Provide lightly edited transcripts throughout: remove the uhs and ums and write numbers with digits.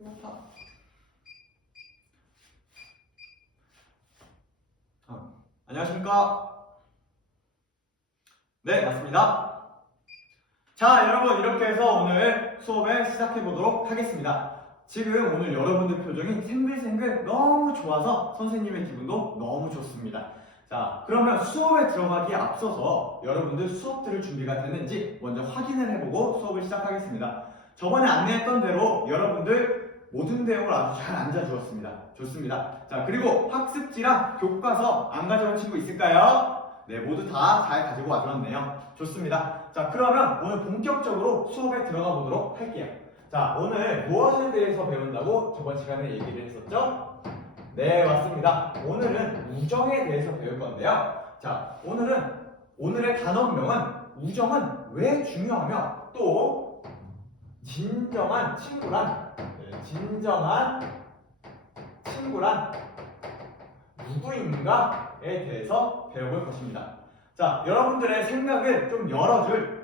배고파. 안녕하십니까? 네, 맞습니다. 자, 여러분, 이렇게 해서 오늘 수업을 시작해 보도록 하겠습니다. 지금 오늘 여러분들 표정이 생글생글 너무 좋아서 선생님의 기분도 너무 좋습니다. 자, 그러면 수업에 들어가기에 앞서서 여러분들 수업 들을 준비가 됐는지 먼저 확인을 해보고 수업을 시작하겠습니다. 저번에 안내했던 대로 여러분들 모든 내용을 아주 잘 앉아주었습니다. 좋습니다. 자, 그리고 학습지랑 교과서 안 가져온 친구 있을까요? 네, 모두 다 잘 가지고 와주었네요. 좋습니다. 자, 그러면 오늘 본격적으로 수업에 들어가 보도록 할게요. 자, 오늘 무엇에 대해서 배운다고 저번 시간에 얘기를 했었죠? 네, 맞습니다. 오늘은 우정에 대해서 배울 건데요. 자, 오늘의 단원명은 우정은 왜 중요하며 또 진정한 친구란 누구인가에 대해서 배워볼 것입니다. 자, 여러분들의 생각을 좀 열어줄,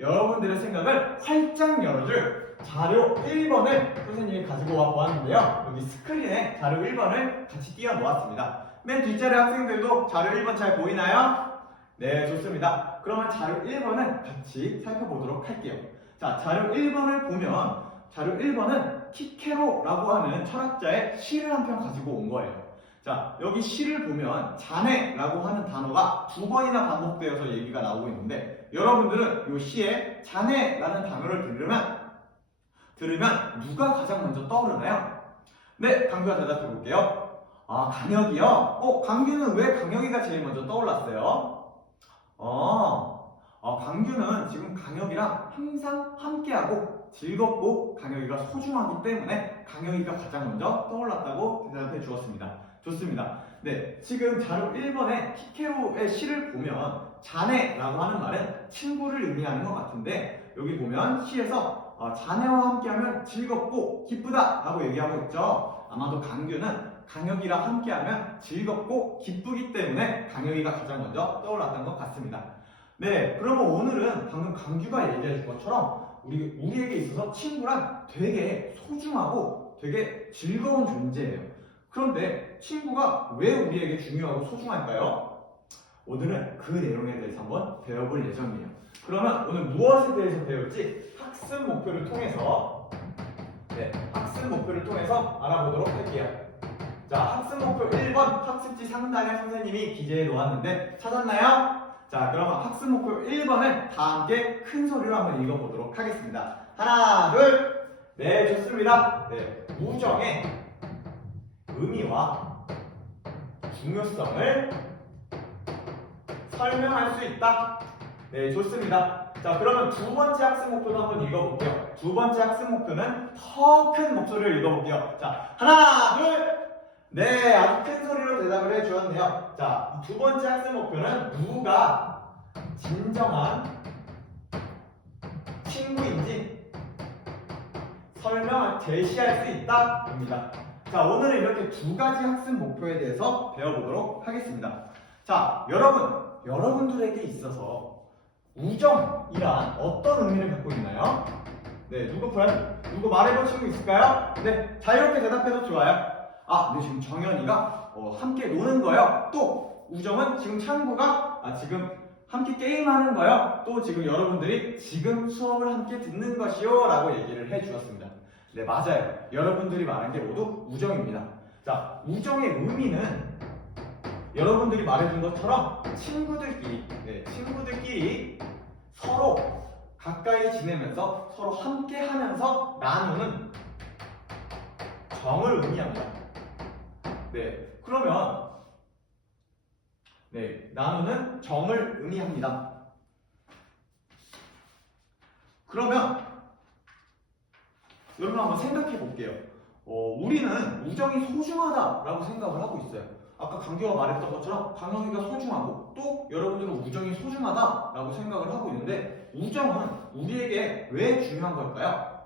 여러분들의 생각을 활짝 열어줄 자료 1번을 선생님이 가지고 와 보았는데요. 여기 스크린에 자료 1번을 같이 띄워 놓았습니다. 맨 뒷자리 학생들도 자료 1번 잘 보이나요? 네, 좋습니다. 그러면 자료 1번을 같이 살펴보도록 할게요. 자, 자료 1번을 보면 자료 1번은 키케로라고 하는 철학자의 시를 한 편 가지고 온 거예요. 자, 여기 시를 보면 자네라고 하는 단어가 2번이나 반복되어서 얘기가 나오고 있는데 여러분들은 이 시에 자네라는 단어를 들으면 누가 가장 먼저 떠오르나요? 네, 강규가 대답해 볼게요. 아, 강혁이요? 강규는 왜 강혁이가 제일 먼저 떠올랐어요? 강규는 지금 강혁이랑 항상 함께하고 즐겁고 강혁이가 소중하기 때문에 강혁이가 가장 먼저 떠올랐다고 대답해 주었습니다. 좋습니다. 네, 지금 자료 1번에 키케로의 시를 보면 자네라고 하는 말은 친구를 의미하는 것 같은데 여기 보면 시에서 자네와 함께하면 즐겁고 기쁘다 라고 얘기하고 있죠. 아마도 강규는 강혁이랑 함께하면 즐겁고 기쁘기 때문에 강혁이가 가장 먼저 떠올랐던 것 같습니다. 네, 그러면 오늘은 방금 강규가 얘기해 준 것처럼 우리에게 있어서 친구란 되게 소중하고 되게 즐거운 존재예요. 그런데 친구가 왜 우리에게 중요하고 소중할까요? 오늘은 그 내용에 대해서 한번 배워볼 예정이에요. 그러면 오늘 무엇에 대해서 배울지 학습 목표를 통해서 알아보도록 할게요. 자, 학습 목표 1번 학습지 상단에 선생님이 기재해 놓았는데 찾았나요? 자, 그러면 학습 목표 1번을 다 함께 큰 소리로 한번 읽어보도록 하겠습니다. 하나, 둘, 네, 좋습니다. 네, 우정의 의미와 중요성을 설명할 수 있다. 네, 좋습니다. 자, 그러면 두 번째 학습 목표도 한번 읽어볼게요. 두 번째 학습 목표는 더 큰 목소리로 읽어볼게요. 자, 하나, 둘, 네, 아주 큰 소리로 대답을 해주었네요. 자, 두 번째 학습 목표는 누가 진정한 친구인지 제시할 수 있다. 입니다. 자, 오늘은 이렇게 두 가지 학습 목표에 대해서 배워보도록 하겠습니다. 자, 여러분들에게 있어서 우정이란 어떤 의미를 갖고 있나요? 네, 누구 말해볼 친구 있을까요? 네, 자유롭게 대답해도 좋아요. 네, 지금 정현이가 함께 노는 거요. 또 우정은 지금 창구가 지금 함께 게임하는 거요. 또 지금 여러분들이 지금 수업을 함께 듣는 것이요 라고 얘기를 해주었습니다. 네, 맞아요. 여러분들이 말한 게 모두 우정입니다. 자, 우정의 의미는 여러분들이 말해준 것처럼 친구들끼리 서로 가까이 지내면서 서로 함께 하면서 나누는 정을 의미합니다. 네, 그러면 나누는 정을 의미합니다. 그러면 여러분 한번 생각해 볼게요. 우리는 우정이 소중하다라고 생각을 하고 있어요. 아까 강규가 말했던 것처럼 강영이가 소중하고 또 여러분들은 우정이 소중하다라고 생각을 하고 있는데 우정은 우리에게 왜 중요한 걸까요?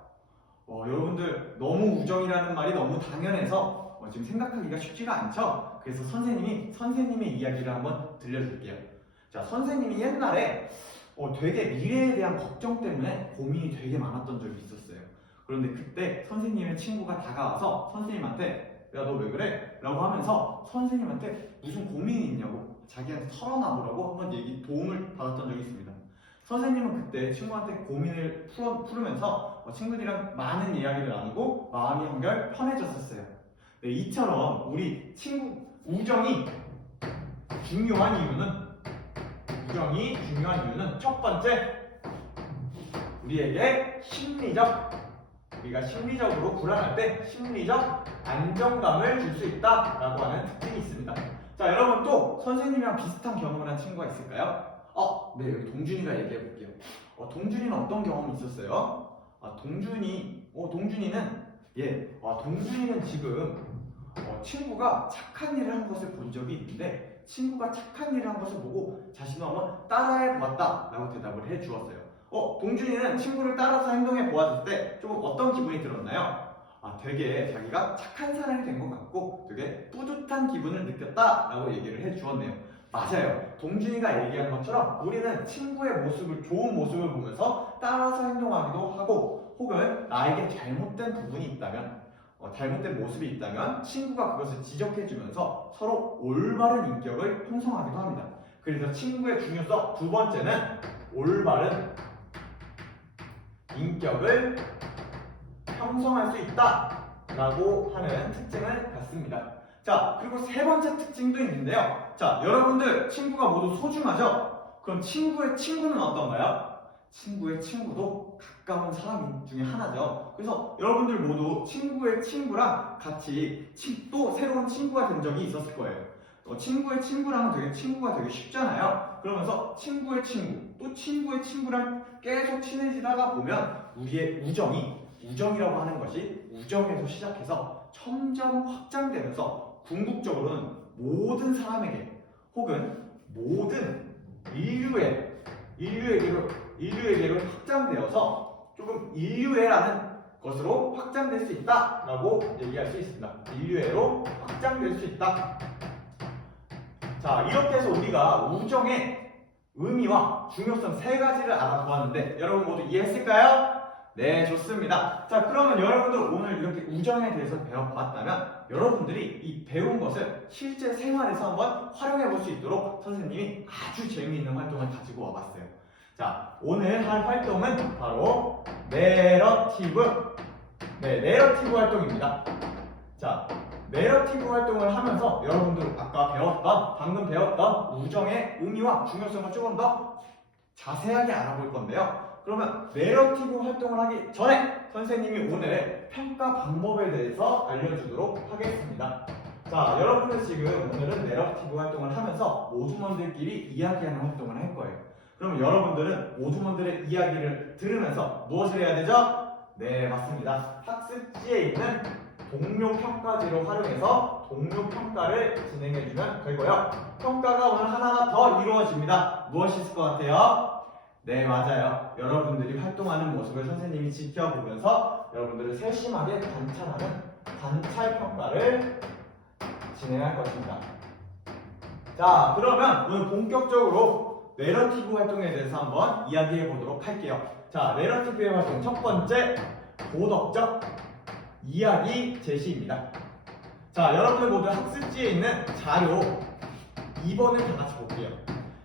여러분들 너무 우정이라는 말이 너무 당연해서 지금 생각하기가 쉽지가 않죠? 그래서 선생님의 이야기를 한번 들려줄게요. 자, 선생님이 옛날에 되게 미래에 대한 걱정 때문에 고민이 되게 많았던 적이 있었어요. 그런데 그때 선생님의 친구가 다가와서 선생님한테 야, 너 왜 그래? 라고 하면서 선생님한테 무슨 고민이 있냐고 자기한테 털어놔보라고 한번 도움을 받았던 적이 있습니다. 선생님은 그때 친구한테 고민을 풀으면서 친구들이랑 많은 이야기를 나누고 마음이 한결 편해졌었어요. 네, 이처럼 우리 친구 우정이 중요한 이유는 첫 번째, 우리가 심리적으로 불안할 때 심리적 안정감을 줄 수 있다라고 하는 특징이 있습니다. 자, 여러분 또 선생님이랑 비슷한 경험을 한 친구가 있을까요? 네, 여기 동준이가 얘기해 볼게요. 동준이는 어떤 경험이 있었어요? 동준이는 지금 친구가 착한 일을 한 것을 본 적이 있는데 친구가 착한 일을 한 것을 보고 자신도 한번 따라해 보았다라고 대답을 해 주었어요. 동준이는 친구를 따라서 행동해 보았을 때 조금 어떤 기분이 들었나요? 되게 자기가 착한 사람이 된 것 같고 되게 뿌듯한 기분을 느꼈다라고 얘기를 해 주었네요. 맞아요. 동준이가 얘기한 것처럼 우리는 친구의 좋은 모습을 보면서 따라서 행동하기도 하고 혹은 나에게 잘못된 부분이 있다면 잘못된 모습이 있다면 친구가 그것을 지적해주면서 서로 올바른 인격을 형성하기도 합니다. 그래서 친구의 중요성 두 번째는 올바른 인격을 형성할 수 있다라고 하는 특징을 갖습니다. 자, 그리고 세 번째 특징도 있는데요. 자, 여러분들 친구가 모두 소중하죠? 그럼 친구의 친구는 어떤가요? 친구의 친구도 가까운 사람 중에 하나죠. 그래서 여러분들 모두 친구의 친구랑 같이 또 새로운 친구가 된 적이 있었을 거예요. 친구의 친구랑은 친구가 되게 쉽잖아요. 그러면서 친구의 친구, 또 친구의 친구랑 계속 친해지다가 보면 우리의 우정이라고 하는 것이 우정에서 시작해서 점점 확장되면서 궁극적으로는 모든 사람에게 혹은 모든 인류에게로 확장되어서 조금 인류애라는 것으로 확장될 수 있다라고 얘기할 수 있습니다. 인류애로 확장될 수 있다. 자, 이렇게 해서 우리가 우정의 의미와 중요성 세 가지를 알아보았는데 여러분 모두 이해했을까요? 네, 좋습니다. 자, 그러면 여러분들 오늘 이렇게 우정에 대해서 배워봤다면 여러분들이 이 배운 것을 실제 생활에서 한번 활용해 볼 수 있도록 선생님이 아주 재미있는 활동을 가지고 와봤어요. 자, 오늘 할 활동은 바로 내러티브 활동입니다. 자, 내러티브 활동을 하면서 여러분들 방금 배웠던 우정의 의미와 중요성을 조금 더 자세하게 알아볼 건데요. 그러면 내러티브 활동을 하기 전에 선생님이 오늘 평가 방법에 대해서 알려주도록 하겠습니다. 자, 여러분들 지금 오늘은 내러티브 활동을 하면서 모주먼들끼리 이야기하는 활동을 할 거예요. 그러면 여러분들은 모주먼들의 이야기를 들으면서 무엇을 해야 되죠? 네, 맞습니다. 학습지에 있는 동료 평가지를 활용해서 동료 평가를 진행해주면 되고요. 평가가 오늘 하나가 더 이루어집니다. 무엇이 있을 것 같아요? 네, 맞아요. 여러분들이 활동하는 모습을 선생님이 지켜보면서 여러분들을 세심하게 관찰하는 관찰 평가를 진행할 것입니다. 자, 그러면 오늘 본격적으로 내러티브 활동에 대해서 한번 이야기해 보도록 할게요. 자, 내러티브의 활동 첫 번째, 도덕적 이야기 제시입니다. 자, 여러분들 모두 학습지에 있는 자료 2번을 다 같이 볼게요.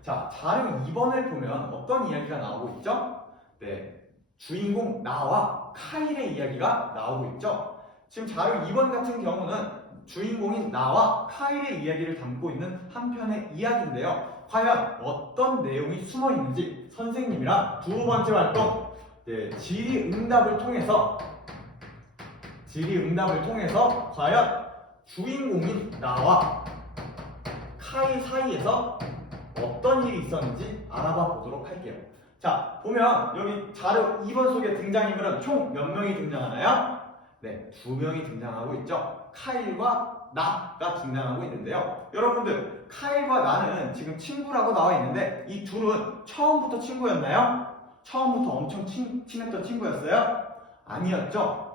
자, 자료 2번을 보면 어떤 이야기가 나오고 있죠? 네, 주인공 나와 카일의 이야기가 나오고 있죠? 지금 자료 2번 같은 경우는 주인공인 나와 카일의 이야기를 담고 있는 한 편의 이야기인데요. 과연 어떤 내용이 숨어 있는지 선생님이랑 두 번째 활동, 질의응답을 통해서 과연 주인공인 나와 카일 사이에서 어떤 일이 있었는지 알아봐 보도록 할게요. 자, 보면 여기 자료 2번 속에 등장인물은 총 몇 명이 등장하나요? 네, 2명이 등장하고 있죠. 카일과 나가 등장하고 있는데요. 여러분들, 카일과 나는 지금 친구라고 나와 있는데 이 둘은 처음부터 친구였나요? 처음부터 엄청 친했던 친구였어요? 아니었죠.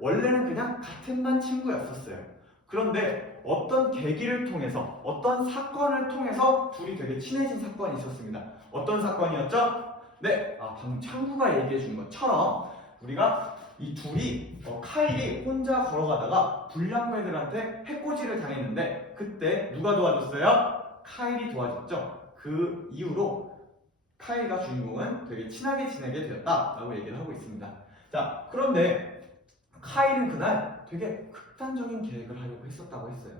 원래는 그냥 같은 반 친구였었어요. 그런데 어떤 계기를 통해서, 어떤 사건을 통해서 둘이 되게 친해진 사건이 있었습니다. 어떤 사건이었죠? 네, 방금 창구가 얘기해 준 것처럼 우리가 이 둘이 카일이 혼자 걸어가다가 불량배들한테 해코지를 당했는데 그때 누가 도와줬어요? 카일이 도와줬죠. 그 이후로 카일과 주인공은 되게 친하게 지내게 되었다라고 얘기를 하고 있습니다. 자, 그런데 카일은 그날 되게 극단적인 계획을 하려고 했었다고 했어요.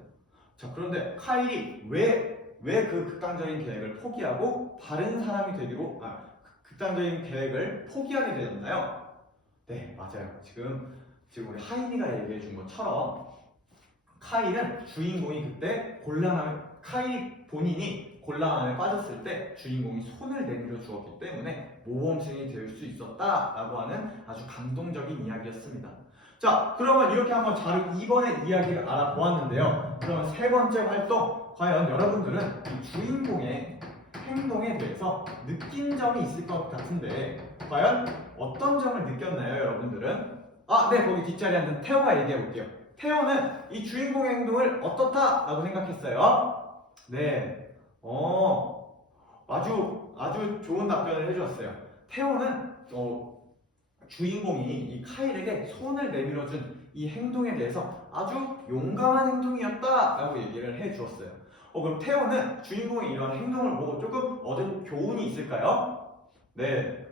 자, 그런데 카일이 왜 그 극단적인 계획을 포기하고 다른 사람이 되기로 극단적인 계획을 포기하게 되었나요? 네, 맞아요. 지금 우리 하임이가 얘기해 준 것처럼 카일은 주인공이 그때 카일 본인이 곤란함에 빠졌을 때 주인공이 손을 내밀어 주었기 때문에 모범생이 될 수 있었다라고 하는 아주 감동적인 이야기였습니다. 자, 그러면 이렇게 한번 이번에 이야기를 알아보았는데요. 그러면 세 번째 활동, 과연 여러분들은 이 주인공의 행동에 대해서 느낀 점이 있을 것 같은데 과연 어떤 점을 느꼈나요, 여러분들은? 네, 거기 뒷자리에 앉은 태호가 얘기해 볼게요. 태호는 이 주인공의 행동을 어떻다라고 생각했어요? 네, 아주 좋은 답변을 해주었어요. 태호는 주인공이 이 카일에게 손을 내밀어준 이 행동에 대해서 아주 용감한 행동이었다라고 얘기를 해주었어요. 그럼 태호는 주인공의 이런 행동을 보고 조금 얻은 교훈이 있을까요? 네,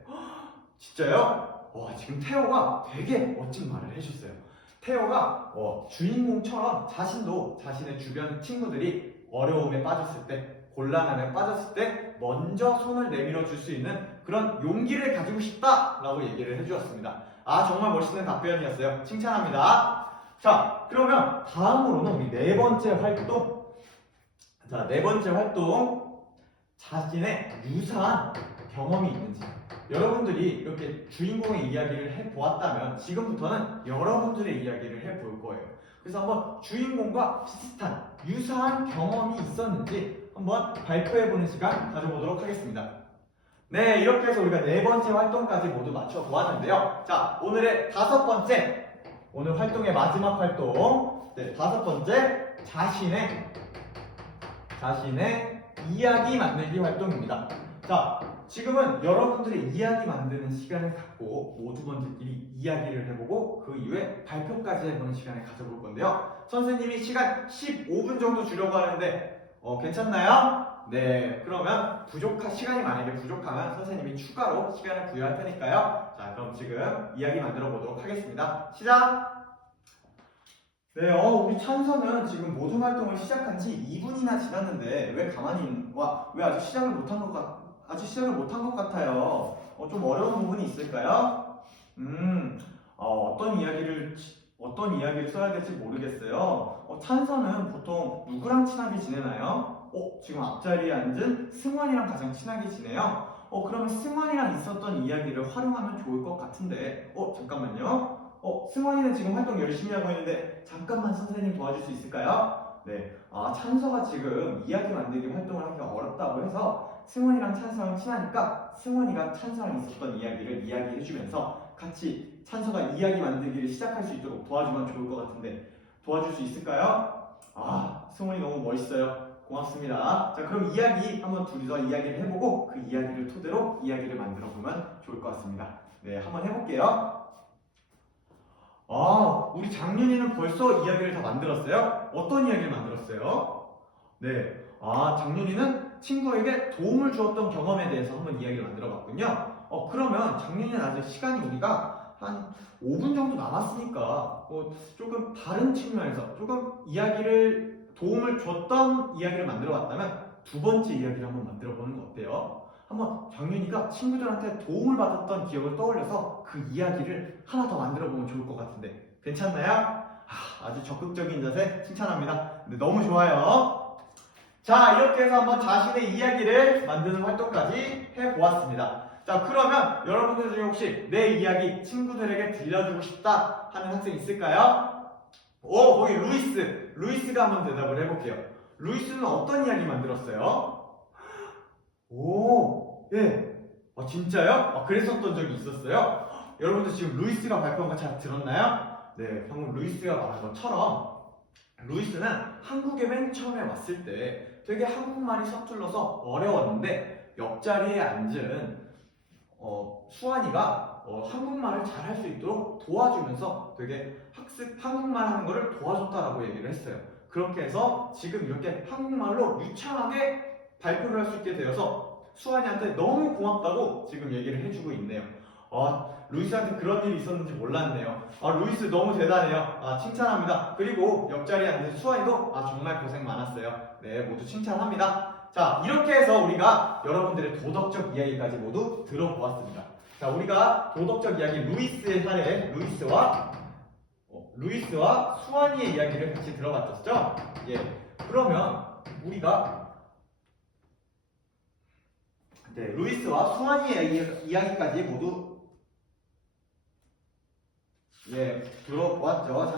진짜요? 지금 태호가 되게 멋진 말을 해줬어요. 태호가 주인공처럼 자신도 자신의 주변 친구들이 어려움에 빠졌을 때, 곤란함에 빠졌을 때 먼저 손을 내밀어 줄 수 있는 그런 용기를 가지고 싶다라고 얘기를 해주었습니다. 정말 멋있는 답변이었어요. 칭찬합니다. 자, 그러면 다음으로는 우리 네 번째 활동. 자, 네 번째 활동. 자신의 유사한 경험이 있는지. 여러분들이 이렇게 주인공의 이야기를 해보았다면 지금부터는 여러분들의 이야기를 해볼 거예요. 그래서 한번 주인공과 비슷한 유사한 경험이 있었는지 한번 발표해보는 시간 가져보도록 하겠습니다. 네, 이렇게 해서 우리가 네 번째 활동까지 모두 맞춰보았는데요. 자, 오늘 활동의 마지막 활동. 네, 다섯 번째, 자신의 이야기 만들기 활동입니다. 자, 지금은 여러분들의 이야기 만드는 시간을 갖고 모두분들끼리 이야기를 해보고 그 이후에 발표까지 해보는 시간을 가져볼 건데요. 선생님이 시간 15분 정도 주려고 하는데 괜찮나요? 네, 그러면 시간이 만약에 부족하면 선생님이 추가로 시간을 부여할 테니까요. 자, 그럼 지금 이야기 만들어 보도록 하겠습니다. 시작! 네, 우리 찬서는 지금 모든 활동을 시작한 지 2분이나 지났는데 왜 아직 시작을 못한 것 같아요. 좀 어려운 부분이 있을까요? 어떤 이야기를 써야 될지 모르겠어요. 찬서는 보통 누구랑 친하게 지내나요? 지금 앞자리에 앉은 승환이랑 가장 친하게 지내요. 그러면 승환이랑 있었던 이야기를 활용하면 좋을 것 같은데, 잠깐만요. 승환이는 지금 활동 열심히 하고 있는데, 잠깐만 선생님 도와줄 수 있을까요? 네, 찬서가 지금 이야기 만들기 활동을 하기가 어렵다고 해서 승환이랑 찬서랑 친하니까 승환이가 찬서랑 있었던 이야기를 이야기해주면서 같이 찬서가 이야기 만들기를 시작할 수 있도록 도와주면 좋을 것 같은데 도와줄 수 있을까요? 승환이 너무 멋있어요. 고맙습니다. 자, 그럼 한번 둘이서 이야기를 해보고 그 이야기를 토대로 이야기를 만들어 보면 좋을 것 같습니다. 네, 한번 해볼게요. 우리 장윤이는 벌써 이야기를 다 만들었어요? 어떤 이야기를 만들었어요? 네, 장윤이는 친구에게 도움을 주었던 경험에 대해서 한번 이야기를 만들어 봤군요. 그러면 장윤이는 아직 시간이 우리가 한 5분 정도 남았으니까 조금 다른 측면에서 조금 도움을 줬던 이야기를 만들어 봤다면 두 번째 이야기를 한번 만들어 보는 거 어때요? 한번 장윤이가 친구들한테 도움을 받았던 기억을 떠올려서 그 이야기를 하나 더 만들어 보면 좋을 것 같은데 괜찮나요? 아주 적극적인 자세 칭찬합니다. 네, 너무 좋아요. 자, 이렇게 해서 한번 자신의 이야기를 만드는 활동까지 해보았습니다. 자, 그러면 여러분들 중에 혹시 내 이야기 친구들에게 들려주고 싶다 하는 학생 있을까요? 거기 루이스가 한번 대답을 해볼게요. 루이스는 어떤 이야기 만들었어요? 예. 진짜요? 그랬었던 적이 있었어요? 여러분들 지금 루이스가 발표한 거 잘 들었나요? 네, 방금 루이스가 말한 것처럼 루이스는 한국에 맨 처음에 왔을 때 되게 한국말이 서툴러서 어려웠는데 옆자리에 앉은 수환이가 한국말을 잘 할 수 있도록 도와주면서 되게 한국말 하는 거를 도와줬다라고 얘기를 했어요. 그렇게 해서 지금 이렇게 한국말로 유창하게 발표를 할 수 있게 되어서 수환이한테 너무 고맙다고 지금 얘기를 해주고 있네요. 루이스한테 그런 일이 있었는지 몰랐네요. 루이스 너무 대단해요. 칭찬합니다. 그리고 옆자리에 앉은 수환이도 정말 고생 많았어요. 네, 모두 칭찬합니다. 자, 이렇게 해서 우리가 여러분들의 도덕적 이야기까지 모두 들어보았습니다. 자, 우리가 도덕적 이야기 루이스의 사례, 루이스와 수환이의 이야기를 같이 들어봤었죠? 예. 그러면 우리가 루이스와 수환이의 이야기까지 모두 들어보았죠.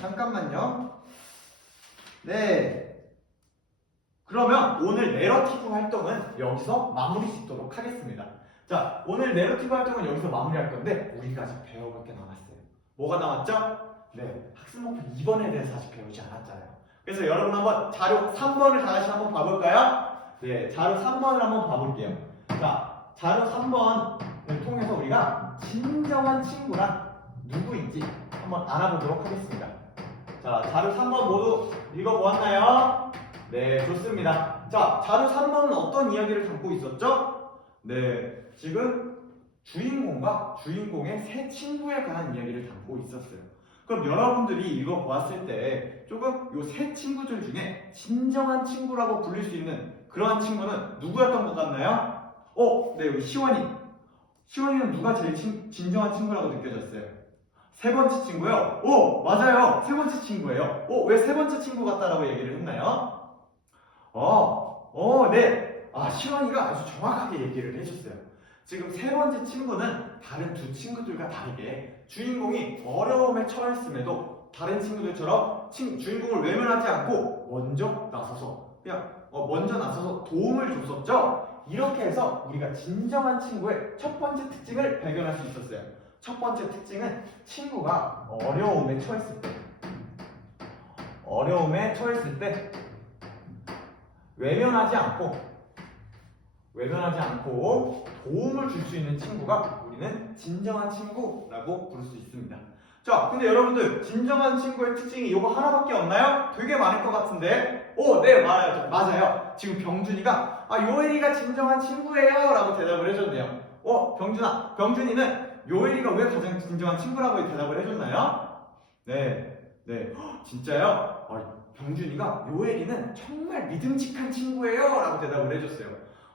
잠깐만요. 네. 그러면 오늘 내러티브 활동은 여기서 마무리 짓도록 하겠습니다. 자, 오늘 내러티브 활동은 여기서 마무리할 건데 우리가 아직 배워볼 게 남았어요. 뭐가 남았죠? 네, 학습 목표 2번에 대해서 아직 배우지 않았잖아요. 그래서 여러분 한번 자료 3번을 다시 한번 봐볼까요? 네, 자료 3번을 한번 봐볼게요. 자, 자료 3번을 통해서 우리가 진정한 친구란 누구인지 한번 알아보도록 하겠습니다. 자, 자료 3번 모두 읽어보았나요? 네, 좋습니다. 자, 자료 3번은 어떤 이야기를 담고 있었죠? 네, 지금 주인공과 주인공의 새 친구에 관한 이야기를 담고 있었어요. 그럼 여러분들이 읽어보았을 때 조금 요 새 친구들 중에 진정한 친구라고 불릴 수 있는 그러한 친구는 누구였던 것 같나요? 네, 여기 시원이. 시원이는 누가 제일 진정한 친구라고 느껴졌어요? 세 번째 친구요? 맞아요. 세 번째 친구예요. 왜 세 번째 친구 같다라고 얘기를 했나요? 네. 시원이가 아주 정확하게 얘기를 해줬어요. 지금 세 번째 친구는 다른 두 친구들과 다르게 주인공이 어려움에 처했음에도 다른 친구들처럼 주인공을 외면하지 않고 먼저 나서서 도움을 줬었죠. 이렇게 해서 우리가 진정한 친구의 첫 번째 특징을 발견할 수 있었어요. 첫 번째 특징은 친구가 어려움에 처했을 때 외면하지 않고 도움을 줄 수 있는 친구가 우리는 진정한 친구라고 부를 수 있습니다. 자, 근데 여러분들 진정한 친구의 특징이 이거 하나밖에 없나요? 되게 많을 것 같은데. 네, 맞아요. 지금 병준이가 요엘이가 진정한 친구예요 라고 대답을 해줬네요. 병준이는 요엘이가 왜 가장 진정한 친구라고 대답을 해줬나요? 네, 진짜요? 병준이가 요엘이는 정말 믿음직한 친구예요 라고 대답을 해줬어요.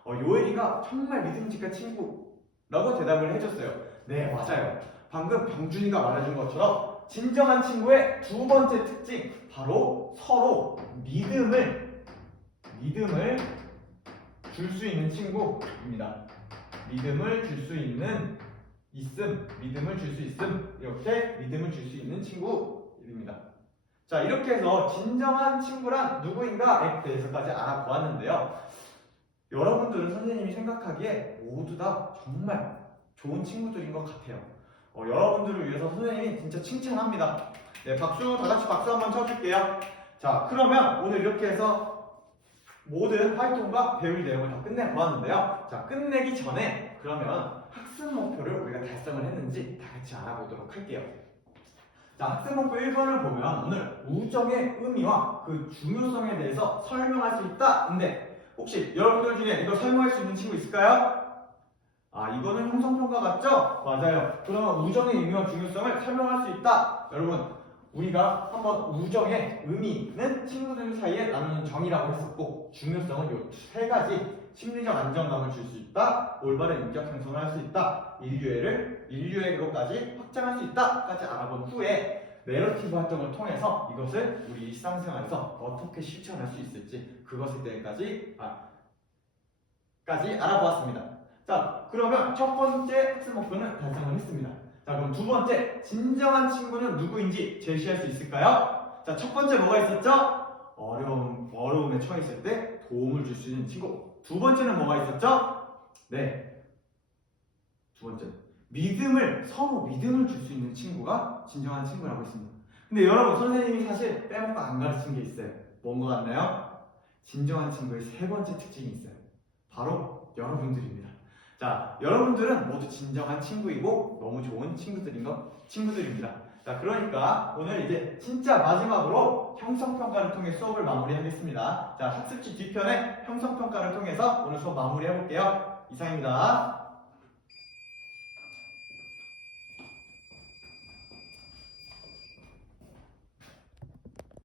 요엘이가 정말 믿음직한 친구라고 대답을 해줬어요. 네, 맞아요. 방금 병준이가 말해준 것처럼 진정한 친구의 두 번째 특징, 바로 서로 믿음을 줄 수 있는 친구입니다. 믿음을 줄 수 있는 이렇게 믿음을 줄 수 있는 친구입니다. 자, 이렇게 해서 진정한 친구란 누구인가에 대해서까지 알아보았는데요. 여러분들은 선생님이 생각하기에 모두 다 정말 좋은 친구들인 것 같아요. 여러분들을 위해서 선생님이 진짜 칭찬합니다. 네, 다 같이 박수 한번 쳐줄게요. 자, 그러면 오늘 이렇게 해서 모든 활동과 배울 내용을 다 끝내보았는데요. 자, 끝내기 전에 그러면 학습 목표를 우리가 달성을 했는지 다 같이 알아보도록 할게요. 자, 학습 목표 1번을 보면 오늘 우정의 의미와 그 중요성에 대해서 설명할 수 있다. 근데 혹시 여러분들 중에 이거 설명할 수 있는 친구 있을까요? 이거는 형성평가 같죠? 맞아요. 그러면 우정의 의미와 중요성을 설명할 수 있다. 여러분, 우리가 한번 우정의 의미는 친구들 사이에 나누는 정이라고 했었고, 중요성은 이 세 가지: 심리적 안정감을 줄 수 있다, 올바른 인격 형성을 할 수 있다, 인류애로까지 확장할 수 있다까지 알아본 후에 내러티브 활동을 통해서 이것을 우리 일상생활에서 어떻게 실천할 수 있을지 그것에 대해까지 알아보았습니다. 자, 그러면 첫 번째 학습 목표는 달성을 했습니다. 자, 그럼 두 번째, 진정한 친구는 누구인지 제시할 수 있을까요? 자, 첫 번째 뭐가 있었죠? 어려움에 처했을 때 도움을 줄 수 있는 친구. 두 번째는 뭐가 있었죠? 네, 두 번째, 서로 믿음을 줄 수 있는 친구가 진정한 친구라고 했습니다. 근데 여러분, 선생님이 사실 빼먹고 안 가르친 게 있어요. 뭔 것 같나요? 진정한 친구의 세 번째 특징이 있어요. 바로 여러분들입니다. 자, 여러분들은 모두 진정한 친구이고 너무 좋은 친구들입니다. 자, 그러니까 오늘 이제 진짜 마지막으로 형성평가를 통해 수업을 마무리하겠습니다. 자, 학습지 뒤편에 형성평가를 통해서 오늘 수업 마무리해볼게요. 이상입니다.